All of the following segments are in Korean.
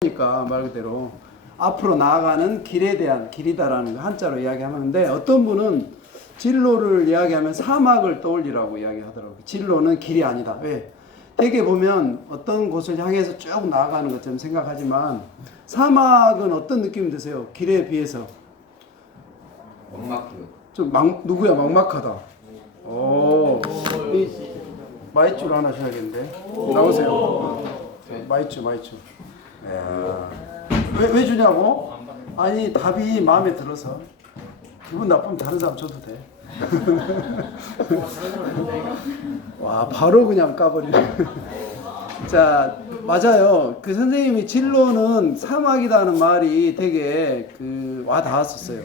그러니까 말 그대로 앞으로 나아가는 길에 대한 길이다라는 거 한자로 이야기하는데, 어떤 분은 진로를 이야기하면 사막을 떠올리라고 이야기하더라고요. 진로는 길이 아니다. 왜? 되게 보면 어떤 곳을 향해서 쭉 나아가는 것처럼 생각하지만 사막은 어떤 느낌이 드세요? 길에 비해서 좀 누구야? 막막하다. 오, 이 마이쮸를 하나 줘야겠는데. 나오세요. 마이쮸. 왜 주냐고? 아니, 답이 마음에 들어서. 기분 나쁘면 다른 사람 줘도 돼. 와, 바로 그냥 까버리네. 자, 맞아요. 그 선생님이 진로는 사막이라는 말이 되게 와 닿았었어요.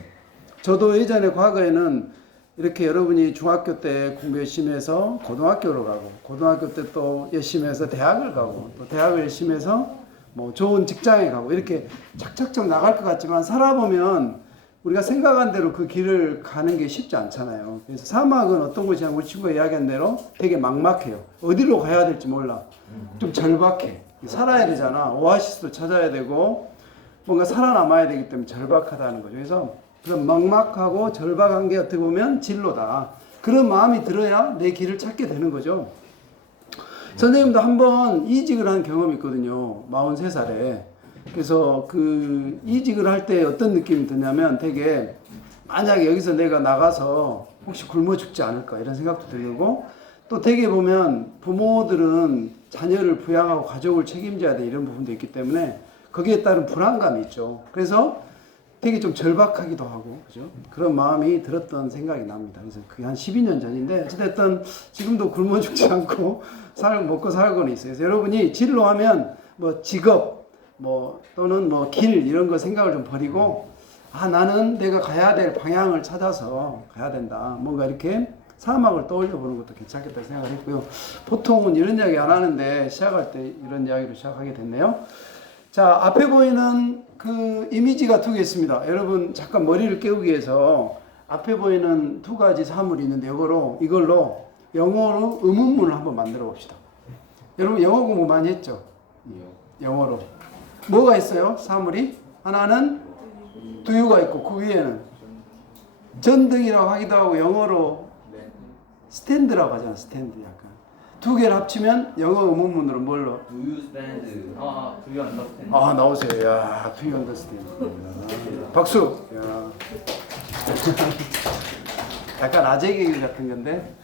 저도 예전에 과거에는 이렇게 여러분이 중학교 때 공부 열심히 해서 고등학교로 가고, 고등학교 때 또 열심히 해서 대학을 가고, 또 대학을 열심히 해서 뭐 좋은 직장에 가고, 이렇게 착착착 나갈 것 같지만 살아보면 우리가 생각한 대로 그 길을 가는 게 쉽지 않잖아요. 그래서 사막은 어떤 곳이냐, 우리 친구가 이야기한 대로 되게 막막해요. 어디로 가야 될지 몰라. 좀 절박해. 살아야 되잖아. 오아시스도 찾아야 되고 뭔가 살아남아야 되기 때문에 절박하다는 거죠. 그래서 그런 막막하고 절박한 게 어떻게 보면 진로다. 그런 마음이 들어야 내 길을 찾게 되는 거죠. 선생님도 한번 이직을 한 경험이 있거든요. 43살에. 그래서 그 이직을 할 때 어떤 느낌이 드냐면, 되게 만약에 여기서 내가 나가서 혹시 굶어 죽지 않을까 이런 생각도 들고, 또 되게 보면 부모들은 자녀를 부양하고 가족을 책임져야 돼 이런 부분도 있기 때문에 거기에 따른 불안감이 있죠. 그래서 되게 좀 절박하기도 하고, 그죠? 그런 마음이 들었던 생각이 납니다. 그래서 그게 한 12년 전인데, 어쨌든 지금도 굶어 죽지 않고 먹고 살고는 있어요. 그래서 여러분이 진로하면 뭐 직업, 뭐 또는 뭐 길 이런 거 생각을 좀 버리고, 나는 내가 가야 될 방향을 찾아서 가야 된다. 뭔가 이렇게 사막을 떠올려 보는 것도 괜찮겠다 생각을 했고요. 보통은 이런 이야기 안 하는데 시작할 때 이런 이야기로 시작하게 됐네요. 자, 앞에 보이는 그 이미지가 두 개 있습니다. 여러분 잠깐 머리를 깨우기 위해서 앞에 보이는 두 가지 사물이 있는데, 이걸로 영어로 의문문을 한번 만들어 봅시다. 여러분 영어 공부 많이 했죠? 영어로 뭐가 있어요? 사물이 하나는 두유가 있고, 그 위에는 전등이라고 하기도 하고, 영어로 스탠드라고 하잖아. 스탠드. 약간 두 개를 합치면 영어 의문문으로 뭘로? Do you stand? Do you understand? 나오세요. 야, do you understand? 박수. 야. 약간 아재 개그 같은 건데.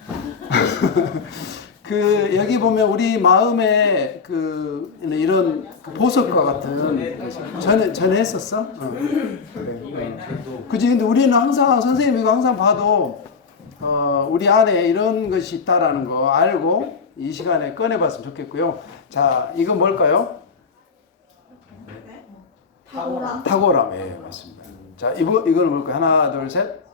여기 보면 우리 마음에 이런 보석과 같은, 전에 했었어? 그래. 그치. 근데 우리는 항상, 선생님 이거 항상 봐도 우리 안에 이런 것이 있다라는 거 알고 이 시간에 꺼내봤으면 좋겠고요. 자, 이건 뭘까요? 탁월함. 예, 맞습니다. 자, 이거는 뭘까요? 하나, 둘, 셋.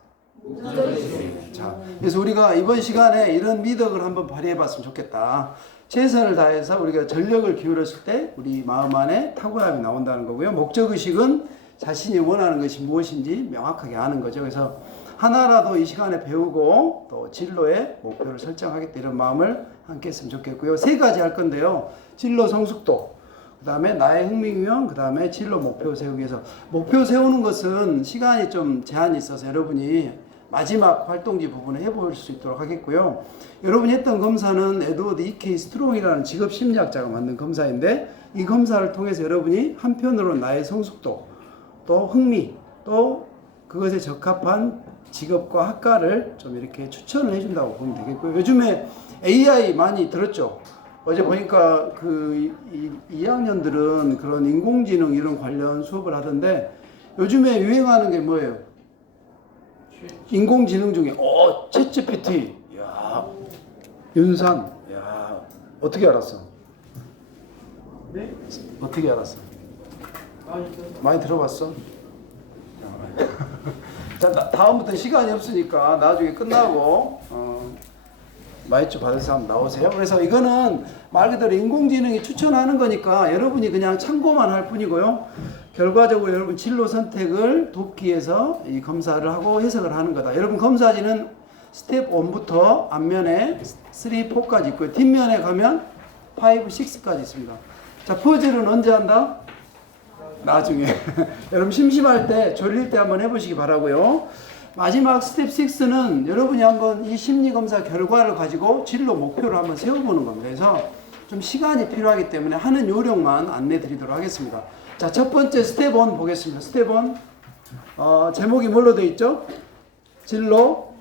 자, 그래서 우리가 이번 시간에 이런 미덕을 한번 발휘해봤으면 좋겠다. 최선을 다해서 우리가 전력을 기울였을 때 우리 마음 안에 탁월함이 나온다는 거고요. 목적의식은 자신이 원하는 것이 무엇인지 명확하게 아는 거죠. 그래서 하나라도 이 시간에 배우고 또 진로의 목표를 설정하겠다, 이런 마음을 함께 했으면 좋겠고요. 세 가지 할 건데요. 진로 성숙도, 그 다음에 나의 흥미유형, 그 다음에 진로 목표 세우기 위해서. 목표 세우는 것은 시간이 좀 제한이 있어서 여러분이 마지막 활동지 부분에 해볼 수 있도록 하겠고요. 여러분이 했던 검사는 에드워드 E.K. 스트롱이라는 직업 심리학자가 만든 검사인데, 이 검사를 통해서 여러분이 한편으로 나의 성숙도, 또 흥미, 또 그것에 적합한 직업과 학과를 좀 이렇게 추천을 해준다고 보면 되겠고요. 요즘에 AI 많이 들었죠? 어제 보니까 2학년들은 그런 인공지능 이런 관련 수업을 하던데, 요즘에 유행하는 게 뭐예요? 인공지능 중에 챗GPT. 야, 윤상. 야, 어떻게 알았어? 네? 어떻게 알았어? 많이 들어봤어? 자, 다음부터 시간이 없으니까 나중에 끝나고 마이쮸 받을 사람 나오세요. 그래서 이거는 말 그대로 인공지능이 추천하는 거니까 여러분이 그냥 참고만 할 뿐이고요. 결과적으로 여러분 진로 선택을 돕기 위해서 이 검사를 하고 해석을 하는 거다. 여러분 검사지는 스텝 1부터 앞면에 3, 4까지 있고요. 뒷면에 가면 5, 6까지 있습니다. 자, 퍼즐은 언제 한다? 나중에 여러분 심심할 때 졸릴 때 한번 해보시기 바라고요. 마지막 스텝 6는 여러분이 한번 이 심리검사 결과를 가지고 진로 목표를 한번 세워보는 겁니다. 그래서 좀 시간이 필요하기 때문에 하는 요령만 안내 드리도록 하겠습니다. 자, 첫 번째 스텝 1 보겠습니다. 스텝 1 제목이 뭘로 되어 있죠? 진로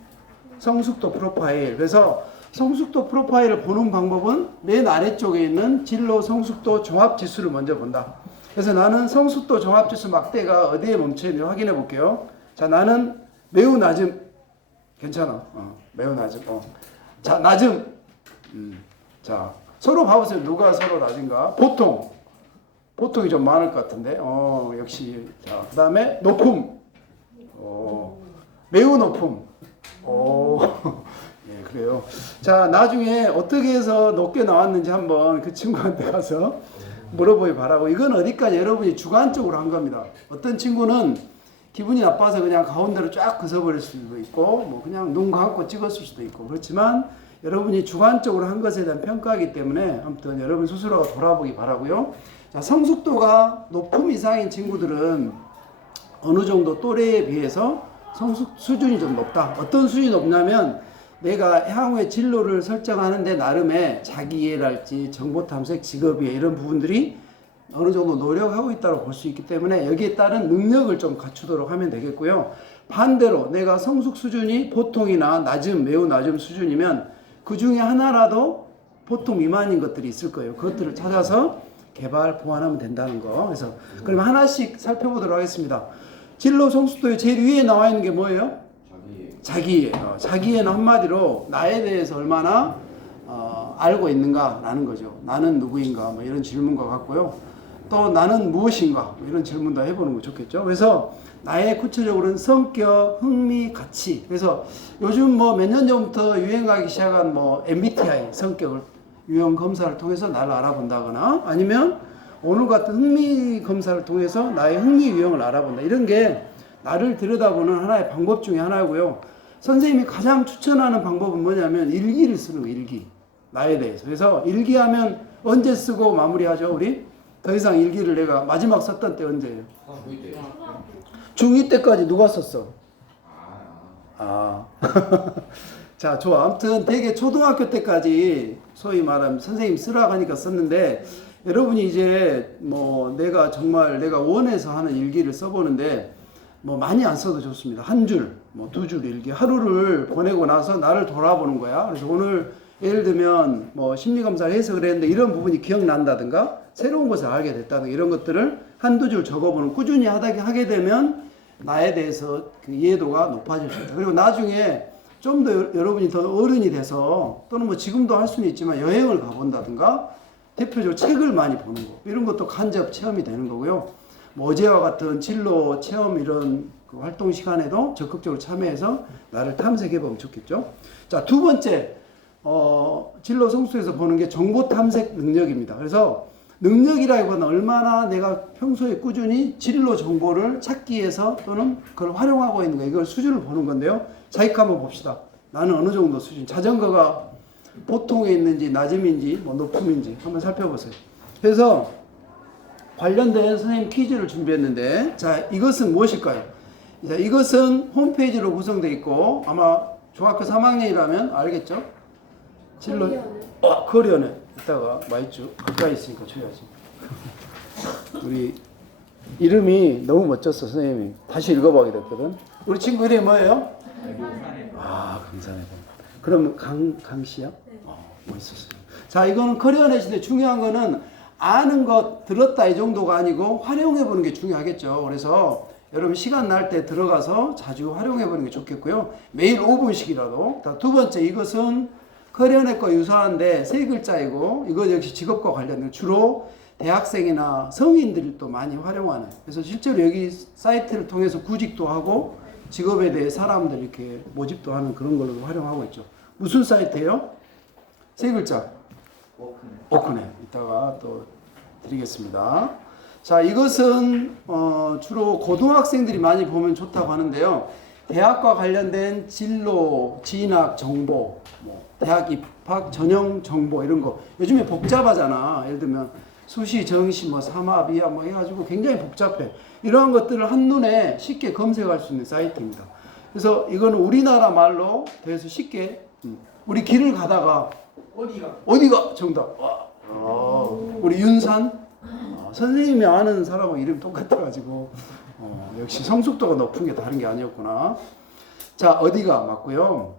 성숙도 프로파일. 그래서 성숙도 프로파일을 보는 방법은 맨 아래쪽에 있는 진로 성숙도 종합지수를 먼저 본다. 그래서 나는 성숙도 종합지수 막대가 어디에 멈춰있는지 확인해 볼게요. 자, 나는 매우 낮음. 괜찮아. 매우 낮음. 자, 낮음. 자, 서로 봐보세요. 누가 서로 낮은가? 보통. 보통이 좀 많을 것 같은데. 역시. 자, 그 다음에 높음. 매우 높음. 예, 그래요. 자, 나중에 어떻게 해서 높게 나왔는지 한번 그 친구한테 가서 물어보기 바라고. 이건 어디까지 여러분이 주관적으로 한 겁니다. 어떤 친구는 기분이 나빠서 그냥 가운데로 쫙 그서버릴 수도 있고, 뭐 그냥 눈 감고 찍었을 수도 있고, 그렇지만 여러분이 주관적으로 한 것에 대한 평가이기 때문에 아무튼 여러분 스스로가 돌아보기 바라고요. 자, 성숙도가 높음 이상인 친구들은 어느 정도 또래에 비해서 성숙 수준이 좀 높다. 어떤 수준이 높냐면 내가 향후의 진로를 설정하는데 나름의 자기이해랄지 정보탐색, 직업이해 이런 부분들이 어느 정도 노력하고 있다고 볼 수 있기 때문에 여기에 따른 능력을 좀 갖추도록 하면 되겠고요. 반대로 내가 성숙 수준이 보통이나 낮음, 매우 낮음 수준이면 그 중에 하나라도 보통 미만인 것들이 있을 거예요. 그것들을 찾아서 개발, 보완하면 된다는 거. 그래서 그럼 하나씩 살펴보도록 하겠습니다. 진로 성숙도의 제일 위에 나와 있는 게 뭐예요? 자기예요. 자기예는 한마디로 나에 대해서 얼마나 알고 있는가라는 거죠. 나는 누구인가 뭐 이런 질문과 같고요. 또 나는 무엇인가 뭐 이런 질문도 해보는 거 좋겠죠. 그래서 나의 구체적으로는 성격, 흥미, 가치. 그래서 요즘 뭐 몇 년 전부터 유행하기 시작한 뭐 MBTI 성격을 유형 검사를 통해서 나를 알아본다거나 아니면 오늘 같은 흥미 검사를 통해서 나의 흥미 유형을 알아본다. 이런 게 나를 들여다보는 하나의 방법 중에 하나고요. 선생님이 가장 추천하는 방법은 뭐냐면 일기를 쓰는 거예요. 일기. 나에 대해서. 그래서 일기하면 언제 쓰고 마무리하죠, 우리? 더 이상 일기를 내가 마지막 썼던 때 언제예요? 중2 때까지 누가 썼어? 자, 좋아. 아무튼 되게 초등학교 때까지 소위 말하면 선생님 쓰라고 하니까 썼는데 여러분이 이제 뭐 내가 정말 내가 원해서 하는 일기를 써보는데 뭐 많이 안 써도 좋습니다. 한 줄, 뭐 두 줄 일기. 하루를 보내고 나서 나를 돌아보는 거야. 그래서 오늘 예를 들면 뭐 심리검사를 해서 그랬는데 이런 부분이 기억난다든가 새로운 것을 알게 됐다든가 이런 것들을 한두 줄 적어보는 꾸준히 하게 되면 나에 대해서 그 이해도가 높아질 수 있다. 그리고 나중에 좀 더 여러분이 더 어른이 돼서 또는 뭐 지금도 할 수는 있지만 여행을 가본다든가 대표적으로 책을 많이 보는 거 이런 것도 간접 체험이 되는 거고요. 뭐 어제와 같은 진로 체험 이런 그 활동 시간에도 적극적으로 참여해서 나를 탐색해 보면 좋겠죠. 자, 두 번째 진로 성숙에서 보는 게 정보 탐색 능력입니다. 그래서 능력이라기보다는 얼마나 내가 평소에 꾸준히 진로 정보를 찾기 위해서 또는 그걸 활용하고 있는가 이걸 수준을 보는 건데요. 자기가 한번 봅시다. 나는 어느 정도 수준, 자전거가 보통에 있는지 낮음인지 뭐 높음인지 한번 살펴보세요. 그래서 관련된 선생님 퀴즈를 준비했는데 자, 이것은 무엇일까요? 자, 이것은 홈페이지로 구성되어 있고 아마 중학교 3학년이라면 알겠죠? 진로 커리어는 이따가 마이쮸 가까이 있으니까 줘야지. 우리 이름이 너무 멋졌어 선생님이. 다시 읽어보게 됐거든. 우리 친구 이름이 뭐예요? 강산해본. 그럼 강씨야? 멋있었어요. 자, 이거는 커리어넷인데 중요한 거는 아는 것 들었다 이 정도가 아니고 활용해 보는 게 중요하겠죠. 그래서 여러분 시간 날 때 들어가서 자주 활용해 보는 게 좋겠고요. 매일 5분씩이라도. 자, 두 번째 이것은 커리어넷과 유사한데 세 글자이고 이거 역시 직업과 관련된 주로 대학생이나 성인들이 또 많이 활용하는. 그래서 실제로 여기 사이트를 통해서 구직도 하고 직업에 대해 사람들 이렇게 모집도 하는 그런 걸로 활용하고 있죠. 무슨 사이트예요? 세 글자. 오크넷. 이따가 또 드리겠습니다. 자, 이것은 주로 고등학생들이 많이 보면 좋다고 하는데요. 대학과 관련된 진로, 진학 정보, 뭐 대학 입학 전형 정보 이런 거 요즘에 복잡하잖아. 예를 들면 수시, 정시, 뭐 삼합, 이합 뭐 해가지고 굉장히 복잡해. 이러한 것들을 한눈에 쉽게 검색할 수 있는 사이트입니다. 그래서 이거는 우리나라 말로 돼서 쉽게 우리 길을 가다가 어디가 정답. 와. 우리 윤산 선생님이 아는 사람하고 이름 똑같아가지고 역시 성숙도가 높은 게 다른 게 아니었구나. 자, 어디가 맞고요.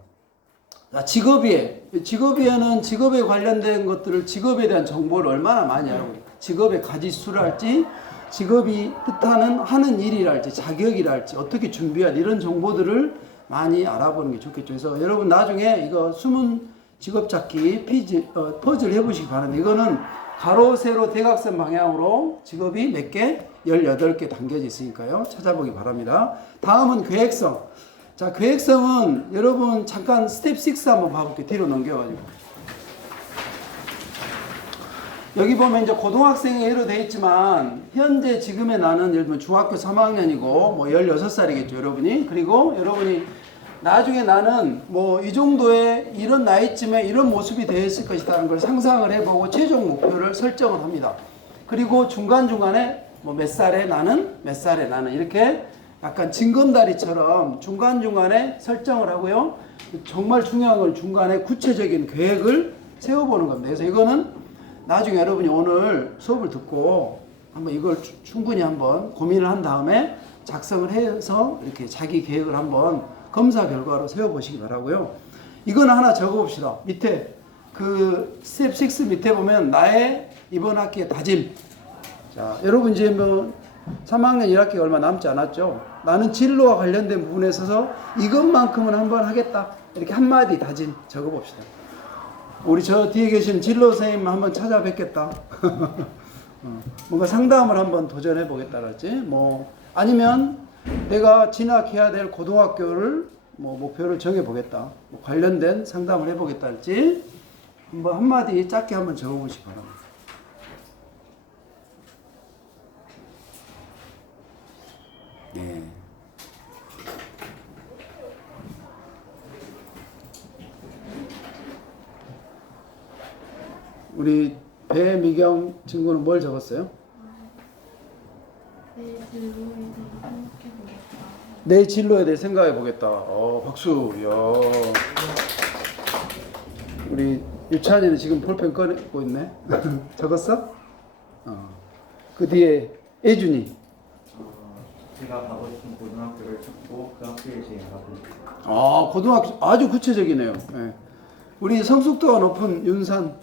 자, 직업이에는 직업에 관련된 것들을 직업에 대한 정보를 얼마나 많이 알고 직업의 가지수랄지 직업이 뜻하는 하는 일이랄지 자격이랄지 어떻게 준비할 이런 정보들을 많이 알아보는 게 좋겠죠. 그래서 여러분 나중에 이거 숨은 직업 찾기 퍼즐 해보시기 바랍니다. 이거는 가로 세로 대각선 방향으로 직업이 몇 개? 18개 담겨져 있으니까요. 찾아보기 바랍니다. 다음은 계획성. 자, 계획성은 여러분 잠깐 스텝 6 한번 봐볼게요. 뒤로 넘겨가지고. 여기 보면 이제 고등학생에 예로 되어 있지만 현재 지금의 나는 예를 들면 중학교 3학년이고 뭐 16살이겠죠, 여러분이. 그리고 여러분이 나중에 나는 뭐 이 정도의 이런 나이쯤에 이런 모습이 되어 있을 것이라는 걸 상상을 해보고 최종 목표를 설정을 합니다. 그리고 중간중간에 뭐 몇 살에 나는 이렇게 약간 징검다리처럼 중간중간에 설정을 하고요. 정말 중요한 건 중간에 구체적인 계획을 세워보는 겁니다. 그래서 이거는 나중에 여러분이 오늘 수업을 듣고 한번 이걸 충분히 한번 고민을 한 다음에 작성을 해서 이렇게 자기 계획을 한번 검사 결과로 세워보시기 바라고요. 이거는 하나 적어봅시다. 밑에 그 스텝 6 밑에 보면 나의 이번 학기의 다짐. 자, 여러분 이제 뭐 3학년 1학기가 얼마 남지 않았죠. 나는 진로와 관련된 부분에 있어서 이것만큼은 한번 하겠다. 이렇게 한마디 다짐 적어봅시다. 우리 저 뒤에 계신 진로 선생님 한번 찾아뵙겠다. 뭔가 상담을 한번 도전해 보겠다랄지, 뭐 아니면 내가 진학해야 될 고등학교를 뭐 목표를 정해 보겠다. 뭐 관련된 상담을 해 보겠다랄지 한번 한마디 짧게 한번 적어 보시기 바랍니다. 네. 우리 배미경 친구는 뭘 적었어요? 내 진로에 대해 생각해 보겠다. 박수. 이야. 우리 유찬이는 지금 볼펜 꺼내고 있네. 적었어? 그 뒤에 애준이. 제가 가고 싶은 고등학교를 찾고 그 학교에 진학하고. 고등학교 아주 구체적이네요. 네. 우리 성숙도가 높은 윤산.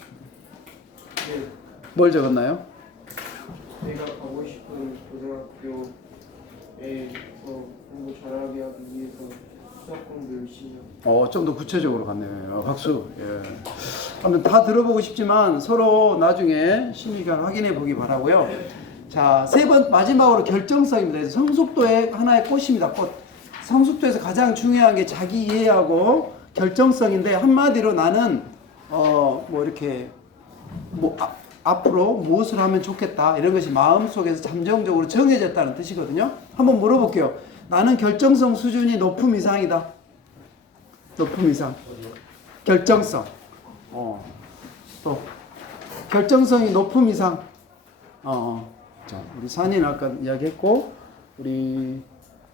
네, 뭘 적었나요? 내가 가고 싶은 고등학교에 공부 잘하게 하기 위해서 수학 공부 열심히 하고. 좀 더 구체적으로 갔네요. 박수. 예. 한번 다 들어보고 싶지만 서로 나중에 심의관 확인해 보기 바라고요. 자, 마지막으로 결정성입니다. 그래서 성숙도의 하나의 꽃입니다. 꽃. 성숙도에서 가장 중요한 게 자기 이해하고 결정성인데 한마디로 나는 뭐 이렇게 뭐 앞으로 무엇을 하면 좋겠다 이런 것이 마음속에서 잠정적으로 정해졌다는 뜻이거든요. 한번 물어볼게요. 나는 결정성 수준이 높음 이상이다. 높음 이상. 결정성. 또 결정성이 높음 이상. 자, 우리 산이는 아까 이야기했고 우리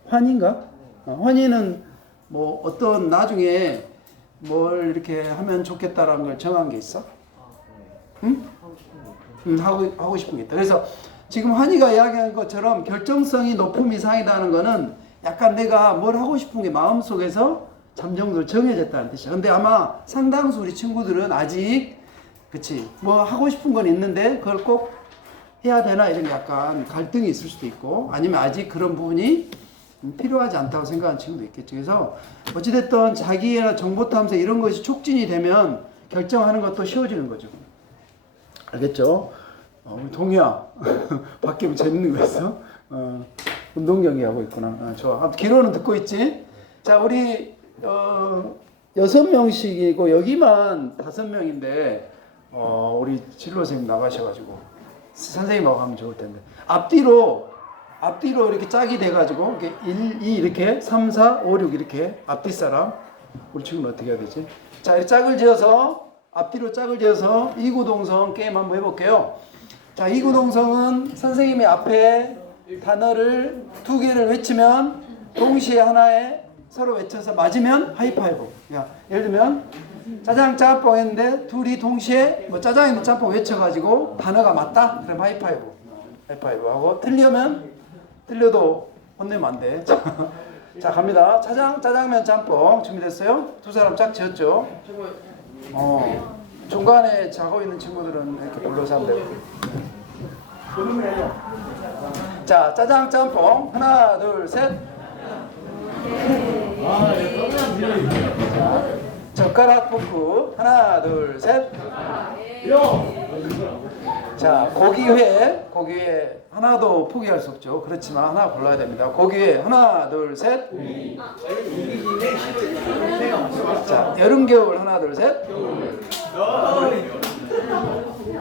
환인가? 환이는 뭐 어떤 나중에 뭘 이렇게 하면 좋겠다라는 걸 정한 게 있어? 응? 하고 싶은 게 있다. 그래서 지금 환희가 이야기한 것처럼 결정성이 높음 이상이라는 거는 약간 내가 뭘 하고 싶은 게 마음속에서 잠정적으로 정해졌다는 뜻이야. 근데 아마 상당수 우리 친구들은 아직 그치 뭐 하고 싶은 건 있는데 그걸 꼭 해야 되나 이런 약간 갈등이 있을 수도 있고 아니면 아직 그런 부분이 필요하지 않다고 생각하는 친구도 있겠죠. 그래서 어찌됐든 자기의 정보 탐색 이런 것이 촉진이 되면 결정하는 것도 쉬워지는 거죠. 알겠죠? 우리 동희야 밖에 뭐 재밌는 거 있어? 운동 경기 하고 있구나. 좋아. 기로는 듣고 있지? 자, 우리 6명씩이고 여기만 5명인데 우리 진로 선생님 나가셔가지고 선생님하고 하면 좋을 텐데 앞뒤로 이렇게 짝이 돼가지고 이렇게 1, 2 이렇게 3, 4, 5, 6 이렇게 앞뒤 사람 우리 친구는 어떻게 해야 되지? 자, 이렇게 짝을 지어서 앞뒤로 짝을 지어서 이구동성 게임 한번 해볼게요. 자, 이구동성은 선생님이 앞에 단어를 2개를 외치면 동시에 하나에 서로 외쳐서 맞으면 하이파이브. 야, 예를 들면 짜장 짬뽕 했는데 둘이 동시에 뭐 짜장이면 짬뽕 외쳐가지고 단어가 맞다? 그럼 하이파이브. 하이파이브 하고 틀려도 혼내면 안 돼. 자, 갑니다. 짜장면 짬뽕 준비됐어요? 두 사람 짝 지었죠? 중간에 자고 있는 친구들은 이렇게 불러서 하면 되고. 자, 짜장 짬뽕 하나 둘 셋. 젓가락 포크 하나 둘 셋. 자, 고기회 하나도 포기할 수 없죠. 그렇지만 하나 골라야 됩니다. 고기회 하나 둘 셋. 자, 여름 겨울 하나 둘 셋.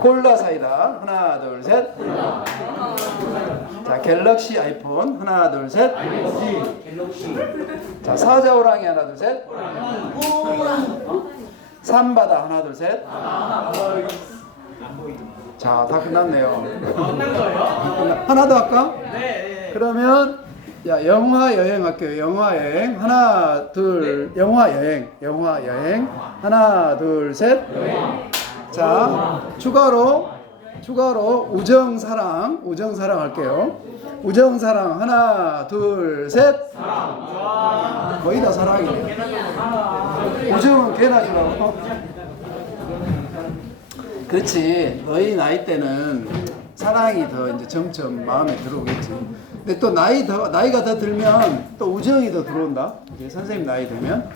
콜라 사이다 하나 둘 셋. 자, 갤럭시 아이폰 하나 둘 셋. 자, 사자호랑이 하나 둘 셋. 삼바다 하나 둘 셋. 자, 다 끝났네요. 하나 더 할까? 네. 그러면 야, 영화 여행 할게요. 영화 여행 하나 둘. 영화 여행 하나 둘 셋. 자, 추가로 우정 사랑 할게요. 우정 사랑 하나 둘 셋. 거의 다 사랑이네. 우정은 개나 주라고. 그렇지. 너희 나이 때는 사랑이 더 이제 점점 마음에 들어오겠지. 근데 또 나이가 더 들면 또 우정이 더 들어온다. 이제 선생님 나이 들면.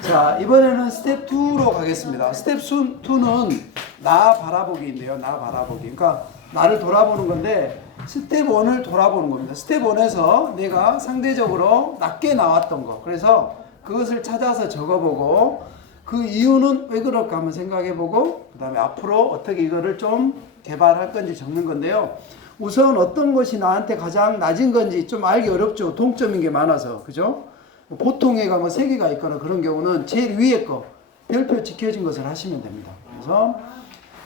자, 이번에는 스텝 2로 가겠습니다. 스텝 2는 나 바라보기인데요. 나 바라보기. 그러니까 나를 돌아보는 건데 스텝 1을 돌아보는 겁니다. 스텝 1에서 내가 상대적으로 낮게 나왔던 거. 그래서 그것을 찾아서 적어보고 그 이유는 왜 그럴까 한번 생각해보고 그 다음에 앞으로 어떻게 이거를 좀 개발할 건지 적는 건데요. 우선 어떤 것이 나한테 가장 낮은 건지 좀 알기 어렵죠. 동점인 게 많아서. 그죠? 보통 애가 뭐 3개가 있거나 그런 경우는 제일 위에 거 별표 지켜진 것을 하시면 됩니다. 그래서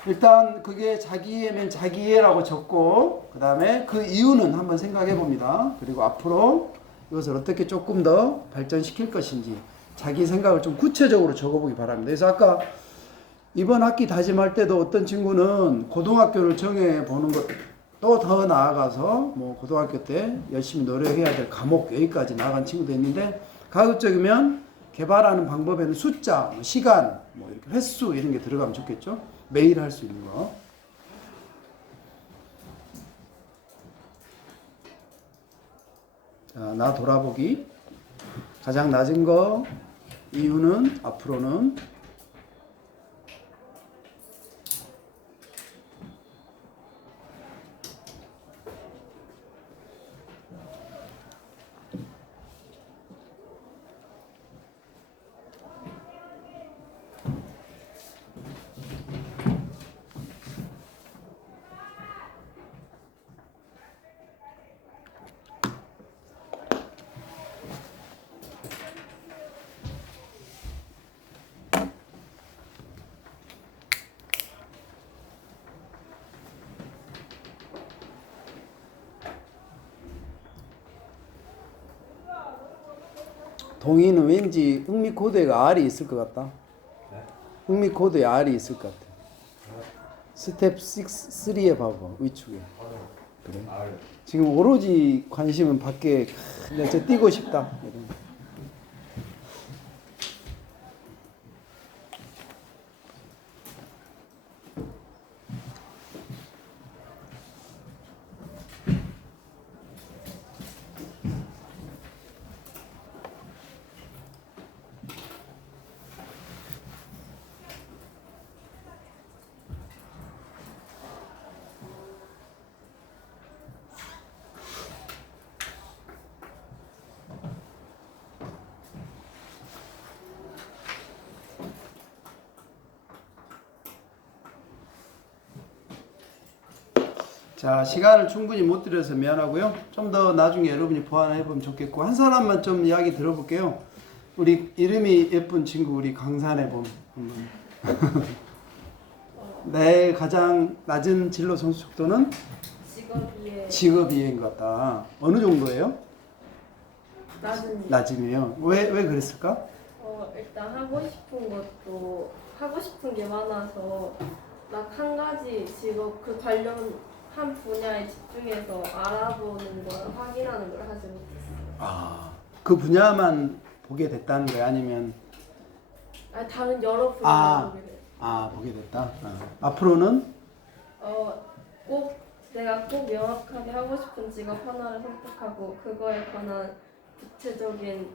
일단 그게 자기애면 자기애라고 적고 그 다음에 그 이유는 한번 생각해 봅니다. 그리고 앞으로 이것을 어떻게 조금 더 발전시킬 것인지 자기 생각을 좀 구체적으로 적어보기 바랍니다. 그래서 아까 이번 학기 다짐할 때도 어떤 친구는 고등학교를 정해보는 것도 더 나아가서 뭐 고등학교 때 열심히 노력해야 될 과목 여기까지 나아간 친구도 있는데 가급적이면 개발하는 방법에는 숫자, 시간, 뭐 이렇게 횟수 이런 게 들어가면 좋겠죠. 매일 할 수 있는 거. 자, 나 돌아보기. 가장 낮은 거 이유는 앞으로는 동의는 왠지 흥미 코드에 R이 있을 것 같다. 흥미 코드에 R이 있을 것 같아. 스텝 3에 봐봐. 위축에. 그래. 지금 오로지 관심은 밖에 그냥 저 뛰고 싶다. 자, 시간을 충분히 못 드려서 미안하고요. 좀 더 나중에 여러분이 보완해 보면 좋겠고 한 사람만 좀 이야기 들어볼게요. 우리 이름이 예쁜 친구 우리 강산해 봄. 내 가장 낮은 진로 성숙도는 직업 이해인 것 같다. 어느 정도예요? 낮음이에요. 왜 그랬을까? 일단 하고 싶은 게 많아서 딱 한 가지 직업 그 관련 한 분야에 집중해서 알아보는 걸 확인하는 걸 하지 못했어요. 그 분야만 보게 됐다는 거야? 아니면 다른 여러 분야를 보게 됐어요. 보게 됐다. 앞으로는 내가 꼭 명확하게 하고 싶은 직업 하나를 선택하고 그거에 관한 구체적인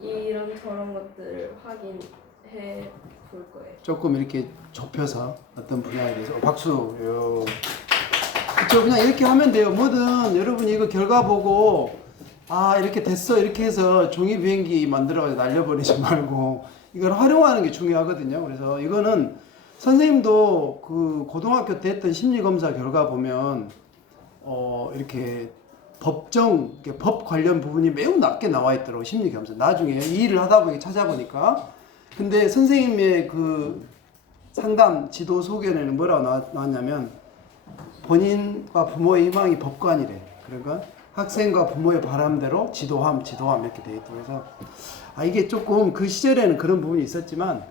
이런 저런 것들을 확인해 볼 거예요. 조금 이렇게 좁혀서 어떤 분야에 대해서 박수. 그렇죠. 그냥 이렇게 하면 돼요. 뭐든 여러분이 이거 결과 보고 이렇게 됐어 이렇게 해서 종이 비행기 만들어 날려버리지 말고 이걸 활용하는 게 중요하거든요. 그래서 이거는 선생님도 그 고등학교 때 했던 심리검사 결과 보면 이렇게 법 관련 부분이 매우 낮게 나와 있더라고. 심리검사 나중에 이 일을 하다 보니 찾아보니까. 근데 선생님의 그 상담 지도 소견에는 뭐라고 나왔냐면 본인과 부모의 희망이 법관이래. 그러니까 학생과 부모의 바람대로 지도함 이렇게 돼 있고. 그래서 이게 조금 그 시절에는 그런 부분이 있었지만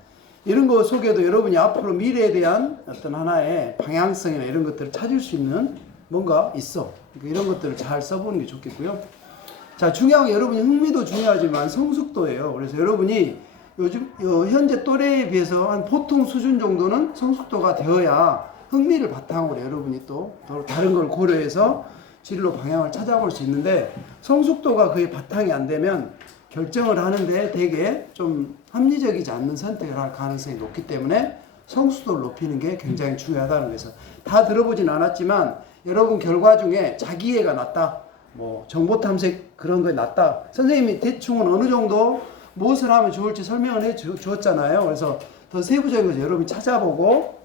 이런 거 속에도 여러분이 앞으로 미래에 대한 어떤 하나의 방향성이나 이런 것들을 찾을 수 있는 뭔가 있어. 그러니까 이런 것들을 잘 써보는 게 좋겠고요. 자, 중요한 게 여러분이 흥미도 중요하지만 성숙도예요. 그래서 여러분이 요즘 현재 또래에 비해서 한 보통 수준 정도는 성숙도가 되어야 흥미를 바탕으로 여러분이 또 다른 걸 고려해서 진로 방향을 찾아볼 수 있는데 성숙도가 거의 바탕이 안 되면 결정을 하는데 되게 좀 합리적이지 않는 선택을 할 가능성이 높기 때문에 성숙도를 높이는 게 굉장히 중요하다는 거에서 다 들어보진 않았지만 여러분 결과 중에 자기애가 낮다, 뭐 정보 탐색 그런 거에 낮다. 선생님이 대충은 어느 정도 무엇을 하면 좋을지 설명을 해 주었잖아요. 그래서 더 세부적인 것을 여러분이 찾아보고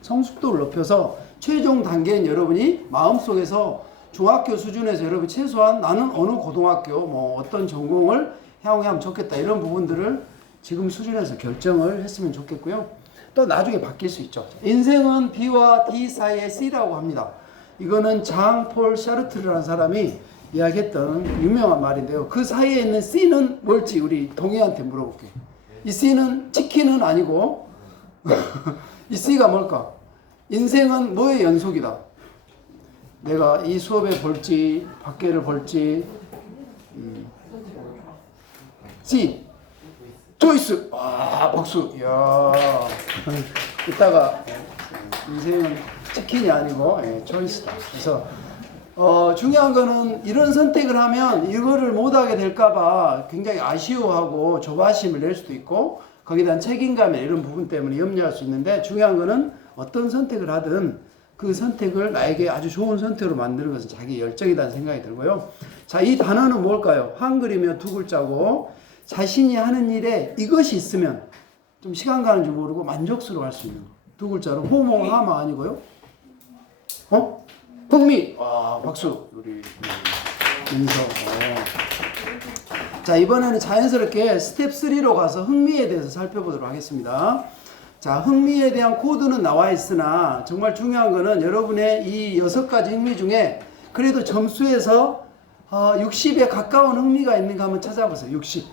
성숙도를 높여서 최종 단계는 여러분이 마음속에서 중학교 수준에서 여러분 최소한 나는 어느 고등학교 뭐 어떤 전공을 향하면 좋겠다 이런 부분들을 지금 수준에서 결정을 했으면 좋겠고요. 또 나중에 바뀔 수 있죠. 인생은 B와 D 사이의 C라고 합니다. 이거는 장 폴 샤르트르라는 사람이 이야기했던 유명한 말인데요. 그 사이에 있는 C는 뭘지 우리 동해한테 물어볼게요. 이 C는 치킨은 아니고 이 C가 뭘까? 인생은 뭐의 연속이다. 내가 이 수업에 볼지 밖에를 볼지 C 초이스. 박수. 이야. 이따가 인생은 치킨이 아니고 초이스다. 그래서 중요한 거는 이런 선택을 하면 이거를 못하게 될까봐 굉장히 아쉬워하고 조바심을 낼 수도 있고 거기에 대한 책임감이나 이런 부분 때문에 염려할 수 있는데 중요한 거는 어떤 선택을 하든 그 선택을 나에게 아주 좋은 선택으로 만드는 것은 자기 열정이라는 생각이 들고요. 자, 이 단어는 뭘까요? 한글이면 두 글자고 자신이 하는 일에 이것이 있으면 좀 시간 가는 줄 모르고 만족스러워할 수 있는 거. 두 글자로 호모하마 아니고요. 흥미. 박수. 우리 민서. 자, 이번에는 자연스럽게 스텝 3로 가서 흥미에 대해서 살펴보도록 하겠습니다. 자, 흥미에 대한 코드는 나와 있으나 정말 중요한 거는 여러분의 이 6가지 흥미 중에 그래도 점수에서 60에 가까운 흥미가 있는가 한번 찾아보세요. 60.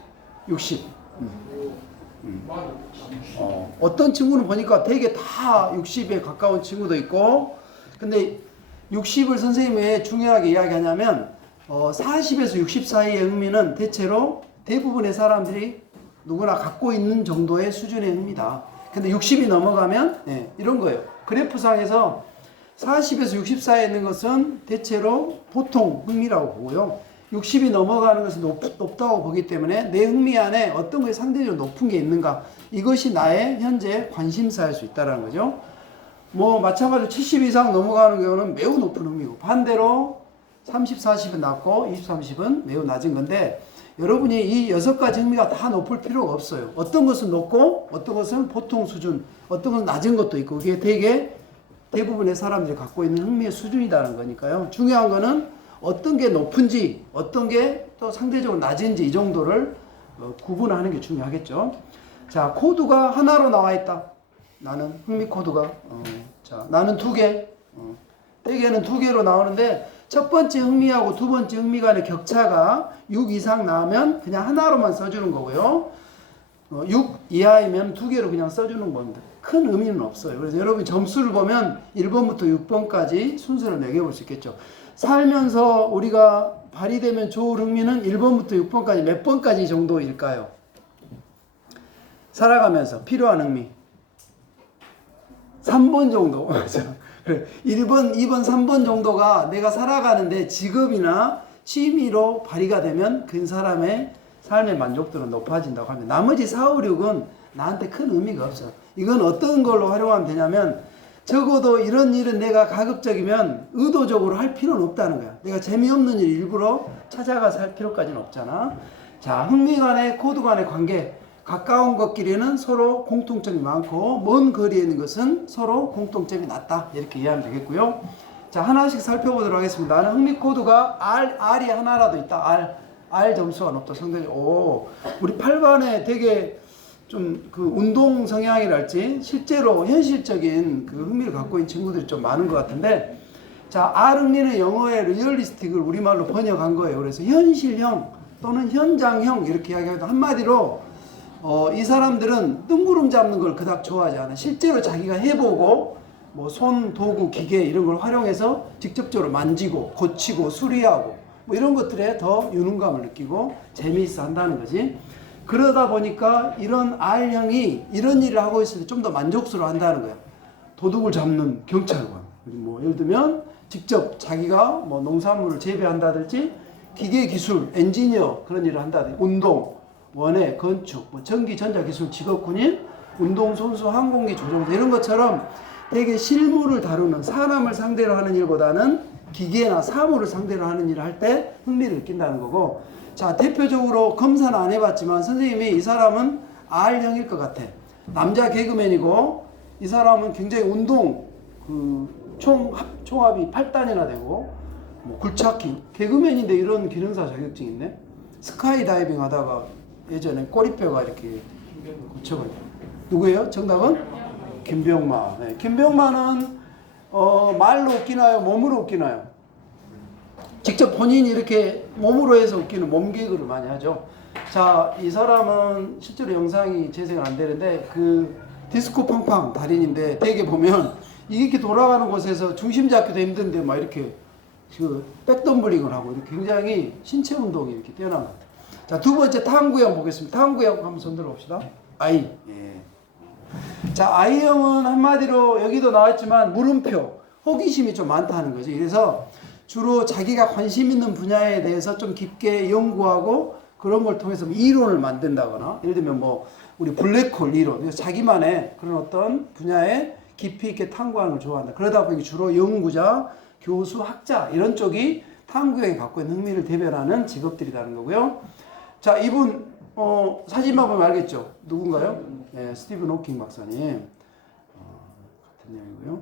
어떤 친구는 보니까 되게 다 60에 가까운 친구도 있고 근데 60을 선생님이 왜 중요하게 이야기하냐면 40에서 60 사이의 흥미는 대체로 대부분의 사람들이 누구나 갖고 있는 정도의 수준의 흥미다. 근데 60이 넘어가면 이런 거예요. 그래프상에서 40에서 60 사이에 있는 것은 대체로 보통 흥미라고 보고요. 60이 넘어가는 것은 높다고 보기 때문에 내 흥미 안에 어떤 것이 상대적으로 높은 게 있는가 이것이 나의 현재 관심사일 수 있다는 거죠. 뭐 마찬가지로 70 이상 넘어가는 경우는 매우 높은 흥미고 반대로 30, 40은 낮고 20, 30은 매우 낮은 건데 여러분이 이 6가지 흥미가 다 높을 필요가 없어요. 어떤 것은 높고 어떤 것은 보통 수준 어떤 것은 낮은 것도 있고 그게 되게 대부분의 사람들이 갖고 있는 흥미의 수준이라는 거니까요. 중요한 거는 어떤 게 높은지 어떤 게 또 상대적으로 낮은지 이 정도를 구분하는 게 중요하겠죠. 자, 코드가 하나로 나와 있다. 나는 흥미 코드가 자 나는 2개. 대개는 2개로 나오는데 첫 번째 흥미하고 두 번째 흥미 간의 격차가 6 이상 나면 그냥 하나로만 써주는 거고요. 6 이하이면 2개로 그냥 써주는 겁니다. 큰 의미는 없어요. 그래서 여러분 점수를 보면 1번부터 6번까지 순서를 매겨볼 수 있겠죠. 살면서 우리가 발휘되면 좋을 흥미는 1번부터 6번까지 몇 번까지 정도일까요? 살아가면서 필요한 흥미 3번 정도. 그래. 1번, 2번, 3번 정도가 내가 살아가는데 직업이나 취미로 발휘가 되면 그 사람의 삶의 만족도는 높아진다고 합니다. 나머지 4, 5, 6은 나한테 큰 의미가 없어요. 이건 어떤 걸로 활용하면 되냐면 적어도 이런 일은 내가 가급적이면 의도적으로 할 필요는 없다는 거야. 내가 재미없는 일 일부러 찾아가서 할 필요까지는 없잖아. 자, 흥미 간의 코드 간의 관계. 가까운 것끼리는 서로 공통점이 많고 먼 거리에 있는 것은 서로 공통점이 낮다. 이렇게 이해하면 되겠고요. 자, 하나씩 살펴보도록 하겠습니다. 나는 흥미 코드가 R이 하나라도 있다. R 점수가 높다. 상당히 우리 8반에 되게 좀 그 운동 성향이랄지 실제로 현실적인 그 흥미를 갖고 있는 친구들이 좀 많은 것 같은데, 자, R 흥미는 영어의 리얼리스틱을 우리말로 번역한 거예요. 그래서 현실형 또는 현장형 이렇게 이야기하도 한마디로 이 사람들은 뜬구름 잡는 걸 그닥 좋아하지 않아. 실제로 자기가 해보고 뭐 손, 도구, 기계 이런 걸 활용해서 직접적으로 만지고 고치고 수리하고 뭐 이런 것들에 더 유능감을 느끼고 재미있어 한다는 거지. 그러다 보니까 이런 R형이 이런 일을 하고 있을 때 좀 더 만족스러워 한다는 거야. 도둑을 잡는 경찰관, 뭐 예를 들면 직접 자기가 뭐 농산물을 재배한다든지 기계 기술, 엔지니어 그런 일을 한다든지 운동, 원예, 건축, 뭐 전기, 전자 기술 직업군인, 운동선수, 항공기 조종사 이런 것처럼 되게 실물을 다루는 사람을 상대로 하는 일보다는 기계나 사물을 상대로 하는 일을 할 때 흥미를 느낀다는 거고, 자, 대표적으로 검사는 안 해봤지만 선생님이 이 사람은 R형일 것 같아. 남자 개그맨이고 이 사람은 굉장히 운동 총합이 8단이나 되고 뭐 굴착기 개그맨인데 이런 기능사 자격증 있네. 스카이다이빙 하다가 예전에 꼬리뼈가 이렇게 고쳐가지고. 누구예요? 정답은? 김병만. 네. 김병만은 말로 웃기나요? 몸으로 웃기나요? 직접 본인이 이렇게 몸으로 해서 웃기는 몸개그를 많이 하죠. 자, 이 사람은 실제로 영상이 재생은 안 되는데 그 디스코 팡팡 달인인데 되게 보면 이렇게 돌아가는 곳에서 중심 잡기도 힘든데 막 이렇게 그 백덤블링을 하고 이렇게 굉장히 신체 운동이 이렇게 뛰어난 것 같아요. 자, 두 번째 탐구형 보겠습니다. 탐구형 한번 손들어 봅시다. I. 예. 자, I형은 한마디로 여기도 나왔지만 물음표, 호기심이 좀 많다는 거지. 그래서 주로 자기가 관심 있는 분야에 대해서 좀 깊게 연구하고 그런 걸 통해서 이론을 만든다거나, 예를 들면 뭐 우리 블랙홀 이론, 그래서 자기만의 그런 어떤 분야에 깊이 있게 탐구하는 걸 좋아한다. 그러다 보니 주로 연구자, 교수, 학자 이런 쪽이 탐구형이 갖고 있는 흥미를 대변하는 직업들이라는 거고요. 자, 이분 사진만 보면 알겠죠? 누군가요? 네, 스티븐 호킹 박사님. 같은 내용이고요.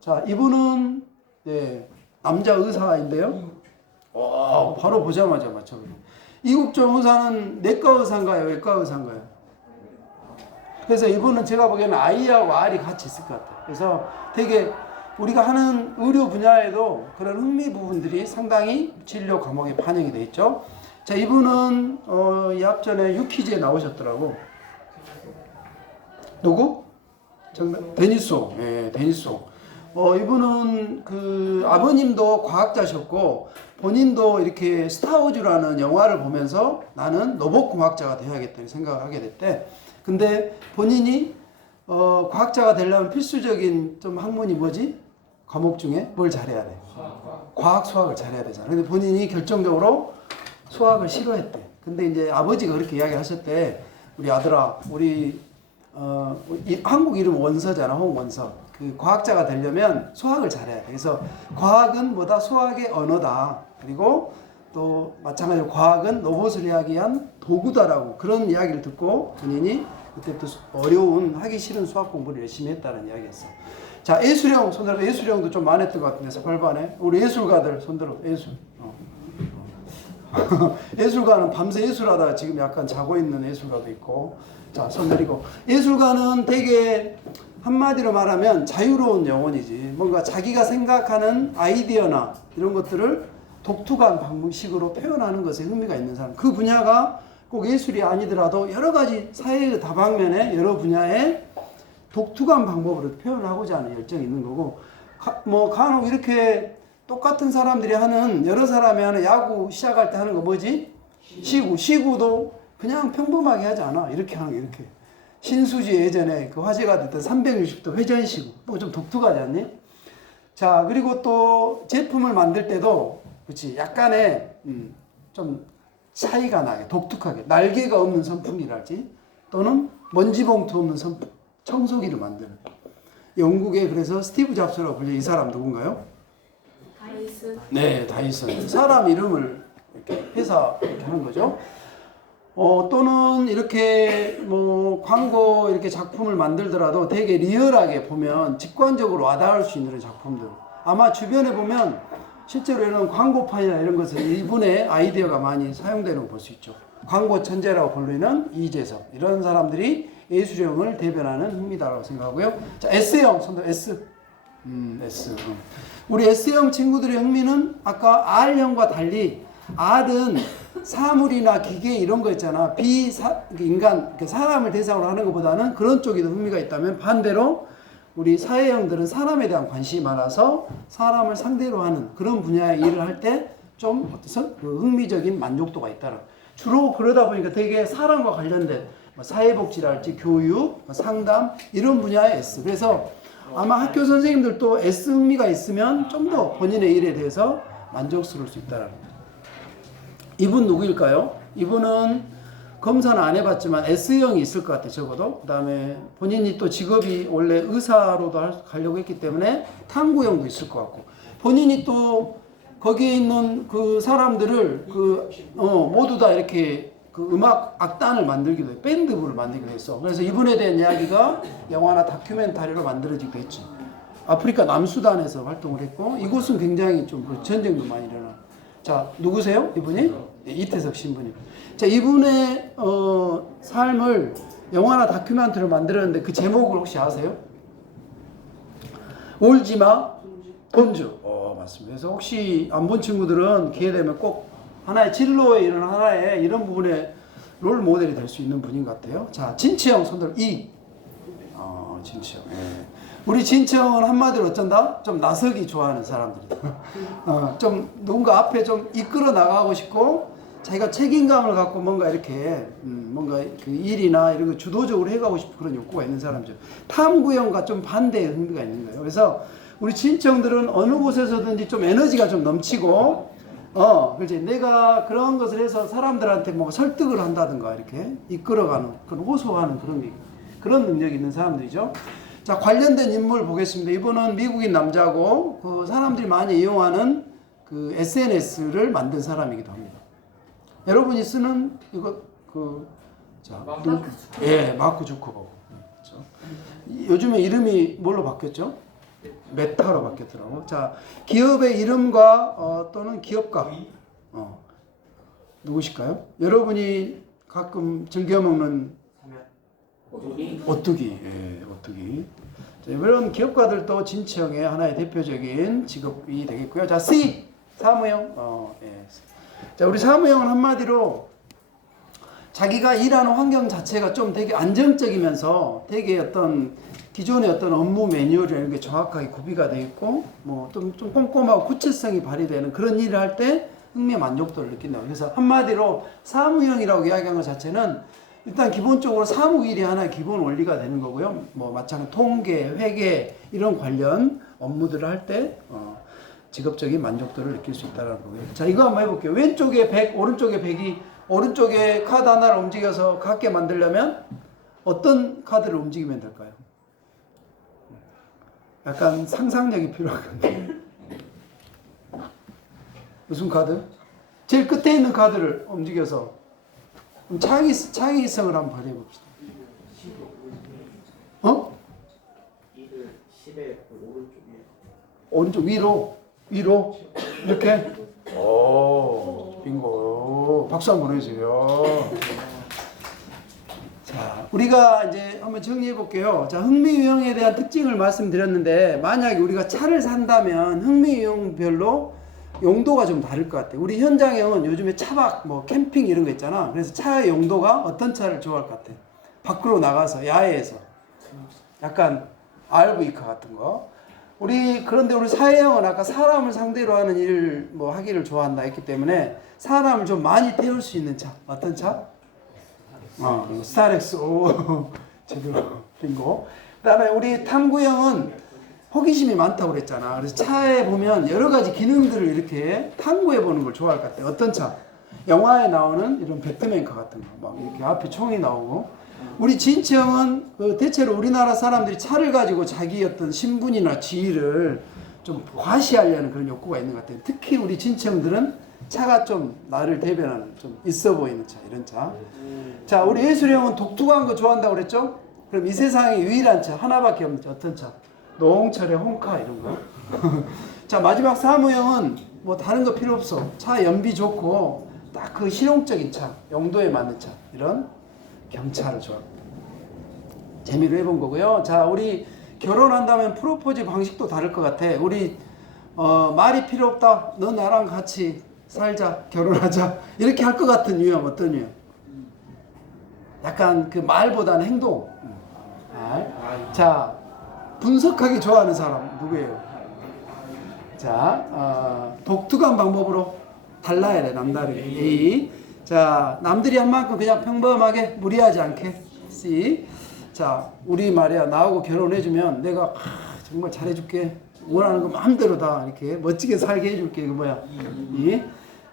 자, 이분은 네, 남자 의사인데요. 바로 보자마자 맞춰버려. 이국종 의사는 내과 의사인가요? 외과 의사인가요? 그래서 이분은 제가 보기에는 I하고 R이 같이 있을 것 같아요. 그래서 되게 우리가 하는 의료 분야에도 그런 흥미 부분들이 상당히 진료 과목에 반영이 되어 있죠. 자, 이분은 이 앞전에 유퀴즈에 나오셨더라고. 누구? 정답 데니소. 예, 데니소. 이분은 그 아버님도 과학자셨고 본인도 이렇게 스타워즈라는 영화를 보면서 나는 로봇공학자가 되어야겠다는 생각을 하게 됐대. 근데 본인이 과학자가 되려면 필수적인 좀 학문이 뭐지? 과목 중에 뭘 잘해야 돼? 과학, 수학을 잘해야 되잖아. 근데 본인이 결정적으로 수학을 싫어했대. 근데 이제 아버지가 그렇게 이야기하셨대. 우리 아들아, 우리 한국 이름 원서잖아. 홍원서. 그 과학자가 되려면 수학을 잘해야 돼. 그래서 과학은 뭐다? 수학의 언어다. 그리고 또 마찬가지로 과학은 로봇을 이야기한 도구다라고 그런 이야기를 듣고 본인이 그때부터 어려운 하기 싫은 수학 공부를 열심히 했다는 이야기였어. 자, 예술형 손들어. 예술형도 좀 많았던 것 같은데 8반에 우리 예술가들 손들어. 예술. 예술가는 밤새 예술하다가 지금 약간 자고 있는 예술가도 있고. 자, 손 내리고. 예술가는 되게 한마디로 말하면 자유로운 영혼이지. 뭔가 자기가 생각하는 아이디어나 이런 것들을 독특한 방식으로 표현하는 것에 흥미가 있는 사람. 그 분야가 꼭 예술이 아니더라도 여러 가지 사회의 다방면에 여러 분야에 독특한 방법으로 표현하고자 하는 열정이 있는 거고, 뭐 간혹 이렇게 똑같은 사람들이 하는, 여러 사람이 하는 야구 시작할 때 하는 거 뭐지? 시구도 그냥 평범하게 하지 않아. 이렇게 하는 게 이렇게. 신수지 예전에 그 화제가 됐던 360도 회전시구. 뭐 좀 독특하지 않니? 자, 그리고 또 제품을 만들 때도 그렇지, 약간의 좀 차이가 나게 독특하게 날개가 없는 선풍기랄지 또는 먼지 봉투 없는 선풍 청소기를 만드는 영국의 그래서 스티브 잡스라고 불려. 이 사람 누군가요? 다이슨. 네, 다이슨. 사람 이름을 이렇게 회사 이렇게 하는 거죠. 또는 이렇게 뭐 광고 이렇게 작품을 만들더라도 되게 리얼하게 보면 직관적으로 와닿을 수 있는 작품들. 아마 주변에 보면 실제로 이런 광고판이나 이런 것은 이분의 아이디어가 많이 사용되는 걸 볼 수 있죠. 광고 천재라고 불리는 이재석. 이런 사람들이 예술형을 대변하는 흥미다라고 생각하고요. 자, S형, 손들 S. S. 우리 S형 친구들의 흥미는 아까 R형과 달리 R은 사물이나 기계 이런 거 있잖아. 인간, 사람을 대상으로 하는 것보다는 그런 쪽이 더 흥미가 있다면, 반대로 우리 사회형들은 사람에 대한 관심이 많아서 사람을 상대로 하는 그런 분야의 일을 할 때 좀 그 흥미적인 만족도가 있다라. 주로 그러다 보니까 되게 사람과 관련된 사회복지랄지 교육, 상담 이런 분야의 S. 그래서 아마 학교 선생님들도 S 흥미가 있으면 좀 더 본인의 일에 대해서 만족스러울 수 있다라는 거예요. 이분 누구일까요? 이분은 검사는 안 해봤지만 S형이 있을 것 같아요. 적어도. 그 다음에 본인이 또 직업이 원래 의사로도 가려고 했기 때문에 탐구형도 있을 것 같고, 본인이 또 거기에 있는 그 사람들을 모두 다 이렇게 그 음악 악단을 만들기도 해. 밴드부를 만들기도 했어. 그래서 이분에 대한 이야기가 영화나 다큐멘터리로 만들어지기도 했지. 아프리카 남수단에서 활동을 했고, 이곳은 굉장히 좀 전쟁도 많이 일어나. 자, 누구세요? 이분이? 네, 이태석 신부님. 자, 이분의 삶을 영화나 다큐멘터리로 만들었는데 그 제목을 혹시 아세요? 울지마 돈주. 맞습니다. 그래서 혹시 안 본 친구들은 기회 되면 꼭 하나의 진로의 이런 부분에 롤 모델이 될 수 있는 분인 것 같아요. 자, 진치형 손들 이. 진치형. 예. 우리 진치형은 한마디로 어쩐다? 좀 나서기 좋아하는 사람들이다. 좀 누군가 앞에 좀 이끌어 나가고 싶고 자기가 책임감을 갖고 뭔가 이렇게 뭔가 그 일이나 이런 거 주도적으로 해가고 싶은 그런 욕구가 있는 사람이죠. 탐구형과 좀 반대의 흥미가 있는 거예요. 그래서 우리 진치형들은 어느 곳에서든지 좀 에너지가 좀 넘치고 그렇지. 내가 그런 것을 해서 사람들한테 뭐 설득을 한다든가 이렇게 이끌어가는 그런 호소하는 그런 능력이 있는 사람들이죠. 자, 관련된 인물 보겠습니다. 이분은 미국인 남자고 그 사람들이 많이 이용하는 그 SNS를 만든 사람이기도 합니다. 여러분이 쓰는 이거 마크 주커버그. 그렇죠. 요즘에 이름이 뭘로 바뀌었죠? 메타로 바뀌었더라고. 자, 기업의 이름과 또는 기업가 누구실까요? 여러분이 가끔 즐겨 먹는 오뚜기. 예, 오뚜기. 자, 이런 기업가들도 진치형의 하나의 대표적인 직업이 되겠고요. 자, C 사무형. 예. 자, 우리 사무형은 한마디로 자기가 일하는 환경 자체가 좀 되게 안정적이면서 되게 어떤 기존의 어떤 업무 매뉴얼이나 이런 게 정확하게 구비가 되어 있고 뭐 좀 꼼꼼하고 구체성이 발휘되는 그런 일을 할 때 흥미 만족도를 느낀다고. 그래서 한마디로 사무형이라고 이야기한 것 자체는 일단 기본적으로 사무일이 하나의 기본 원리가 되는 거고요. 뭐 마찬가지 통계, 회계 이런 관련 업무들을 할 때 직업적인 만족도를 느낄 수 있다는 거고요. 자, 이거 한번 해볼게요. 왼쪽에 100, 오른쪽에 100이 오른쪽에 카드 하나를 움직여서 갖게 만들려면 어떤 카드를 움직이면 될까요? 약간 상상력이 필요하거든요. 무슨 카드? 제일 끝에 있는 카드를 움직여서 창의성을 한번 발휘해 봅시다. 10의 오른쪽에 오른쪽 위로 이렇게. 오, 빙고. 아이고, 박수 한번 해주세요. 자, 우리가 이제 한번 정리해 볼게요. 자, 흥미유형에 대한 특징을 말씀드렸는데, 만약에 우리가 차를 산다면 흥미유형별로 용도가 좀 다를 것 같아요. 우리 현장에는 요즘에 차박, 뭐 캠핑 이런 거 있잖아. 그래서 차의 용도가 어떤 차를 좋아할 것 같아? 밖으로 나가서 야외에서 약간 RV카 같은 거. 그런데 우리 사회형은 아까 사람을 상대로 하는 일을 뭐 하기를 좋아한다 했기 때문에 사람을 좀 많이 태울 수 있는 차. 어떤 차? 스타렉스. 오, 제대로 빙고. 그다음에 우리 탐구형은 호기심이 많다고 그랬잖아. 그래서 차에 보면 여러 가지 기능들을 이렇게 탐구해 보는 걸 좋아할 것 같아. 어떤 차? 영화에 나오는 이런 배트맨카 같은 거. 막 이렇게 앞에 총이 나오고. 우리 진치형은 대체로 우리나라 사람들이 차를 가지고 자기 어떤 신분이나 지위를 좀 과시하려는 그런 욕구가 있는 것 같아요. 특히 우리 진치형들은 차가 좀 나를 대변하는 좀 있어 보이는 차, 이런 차. 자, 우리 예술형은 독특한 거 좋아한다고 그랬죠? 그럼 이 세상에 유일한 차 하나밖에 없는 차, 어떤 차? 노홍철의 홍카 이런 거. 자, 마지막 사무형은 뭐 다른 거 필요 없어. 차 연비 좋고 딱 그 실용적인 차, 용도에 맞는 차, 이런 경차를 좋아합니다. 재미로 해본 거고요. 자, 우리 결혼한다면 프로포즈 방식도 다를 것 같아. 우리 말이 필요 없다. 너 나랑 같이 살자, 결혼하자, 이렇게 할 것 같은 유형 어떤 유형? 약간 그 말보다는 행동. 자, 분석하기 좋아하는 사람 누구예요? 자, 독특한 방법으로 달라야 돼, 남다르게. A. 자, 남들이 한 만큼 그냥 평범하게 무리하지 않게. C. 자, 우리 말이야, 나하고 결혼해주면 내가 정말 잘해줄게. 원하는 거 마음대로 다 이렇게 멋지게 살게 해줄게. 이거 뭐야? E.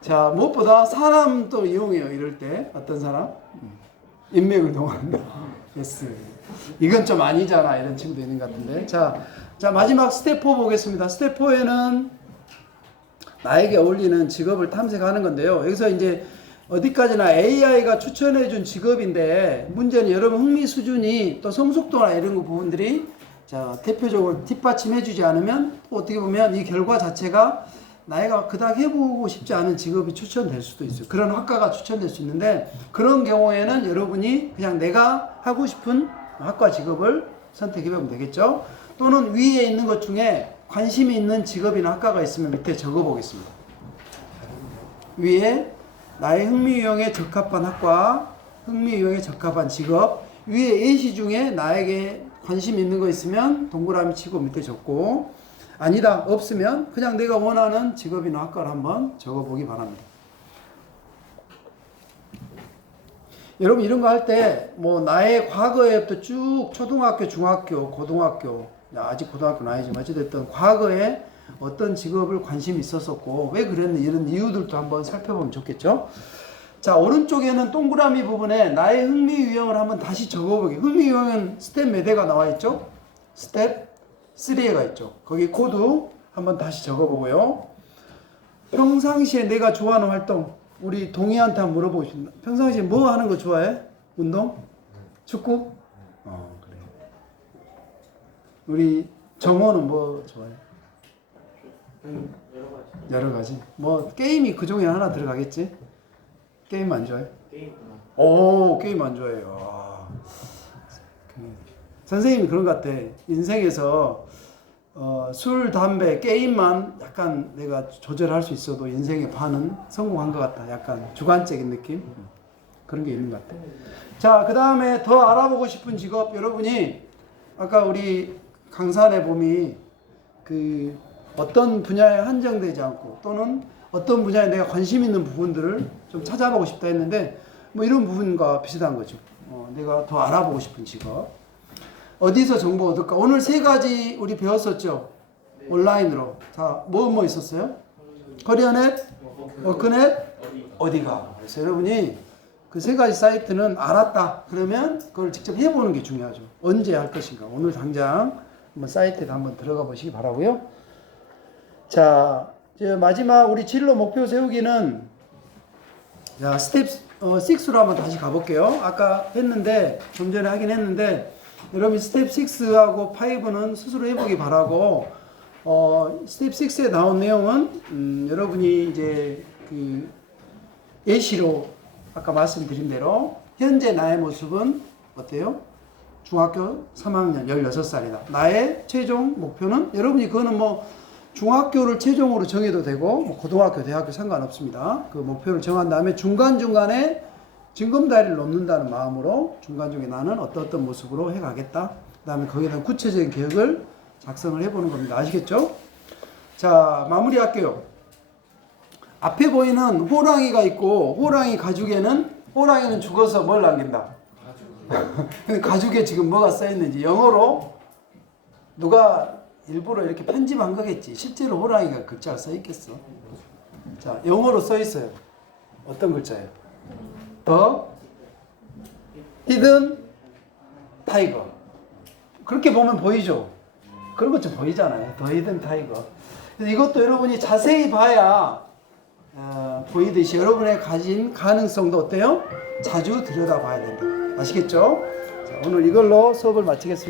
자, 무엇보다 사람도 이용해요. 이럴 때 어떤 사람? 인맥을 동원한다. S. 이건 좀 아니잖아. 이런 친구도 있는 것 같은데. 자, 마지막 스텝 4 보겠습니다. 스텝 4에는 나에게 어울리는 직업을 탐색하는 건데요. 여기서 이제 어디까지나 AI가 추천해준 직업인데, 문제는 여러분 흥미 수준이 또 성숙도나 이런 거 부분들이 자, 대표적으로 뒷받침해주지 않으면 또 어떻게 보면 이 결과 자체가 나이가 그닥 해보고 싶지 않은 직업이 추천될 수도 있어요. 그런 학과가 추천될 수 있는데, 그런 경우에는 여러분이 그냥 내가 하고 싶은 학과 직업을 선택해보면 되겠죠. 또는 위에 있는 것 중에 관심이 있는 직업이나 학과가 있으면 밑에 적어보겠습니다. 위에 나의 흥미유형에 적합한 학과, 흥미유형에 적합한 직업, 위에 예시 중에 나에게 관심 있는 거 있으면 동그라미 치고 밑에 적고, 아니다 없으면 그냥 내가 원하는 직업이나 학과를 한번 적어보기 바랍니다. 여러분 이런 거 할 때 뭐 나의 과거에부터 쭉 초등학교, 중학교, 고등학교, 아직 고등학교는 아니지만 어찌됐든 과거에 어떤 직업을 관심이 있었었고 왜 그랬는지 이런 이유들도 한번 살펴보면 좋겠죠. 자, 오른쪽에는 동그라미 부분에 나의 흥미 유형을 한번 다시 적어보기. 흥미 유형은 스텝 몇 회가 나와 있죠? 스텝 3회가 있죠. 거기 코드 한번 다시 적어보고요. 평상시에 내가 좋아하는 활동, 우리 동희한테 한번 물어보겠습니다. 평상시에 뭐 하는 거 좋아해? 운동? 축구? 그래. 우리 정호는 뭐 좋아해? 여러 가지. 뭐 게임이 그 중에 하나 들어가겠지? 게임 안 좋아해? 게임 안 좋아해요. 선생님이 그런 것 같아. 인생에서 술, 담배, 게임만 약간 내가 조절할 수 있어도 인생의 반은 성공한 것 같다. 약간 주관적인 느낌? 그런 게 있는 것 같아. 자, 그 다음에 더 알아보고 싶은 직업, 여러분이 아까 우리 강산의 봄이 그 어떤 분야에 한정되지 않고 또는 어떤 분야에 내가 관심 있는 부분들을 좀 찾아보고 싶다 했는데 뭐 이런 부분과 비슷한 거죠. 내가 더 알아보고 싶은 직업. 어디서 정보 얻을까? 오늘 3가지 우리 배웠었죠? 네. 온라인으로. 자, 뭐 있었어요? 커리어넷, 워크넷, 어디가? 그래서 여러분이 그 3가지 사이트는 알았다. 그러면 그걸 직접 해보는 게 중요하죠. 언제 할 것인가? 오늘 당장 한번 사이트에 한번 들어가 보시기 바라고요. 자, 이제 마지막 우리 진로 목표 세우기는 자, 스텝 6로 한번 다시 가볼게요. 아까 했는데 좀 전에 하긴 했는데 여러분 스텝 6하고 5는 스스로 해보기 바라고 스텝 6에 나온 내용은 여러분이 이제 그 예시로 아까 말씀드린 대로 현재 나의 모습은 어때요? 중학교 3학년 16살이다. 나의 최종 목표는 여러분이 그거는 뭐 중학교를 최종으로 정해도 되고 뭐 고등학교, 대학교 상관없습니다. 그 목표를 정한 다음에 중간중간에 징검다리를 넘는다는 마음으로 중간중에 나는 어떤 모습으로 해가겠다. 그 다음에 거기에 대한 구체적인 계획을 작성을 해보는 겁니다. 아시겠죠? 자, 마무리할게요. 앞에 보이는 호랑이가 있고 호랑이 가죽에는 호랑이는 죽어서 뭘 남긴다? 근데 가죽에 지금 뭐가 써있는지 영어로 누가 일부러 이렇게 편집한 거겠지. 실제로 호랑이가 글자가 써있겠어. 자, 영어로 써있어요. 어떤 글자예요? The hidden tiger. 그렇게 보면 보이죠? 그런 것 좀 보이잖아요. The hidden tiger. 그래서 이것도 여러분이 자세히 봐야 보이듯이 여러분의 가진 가능성도 어때요? 자주 들여다봐야 된다. 아시겠죠? 자, 오늘 이걸로 수업을 마치겠습니다.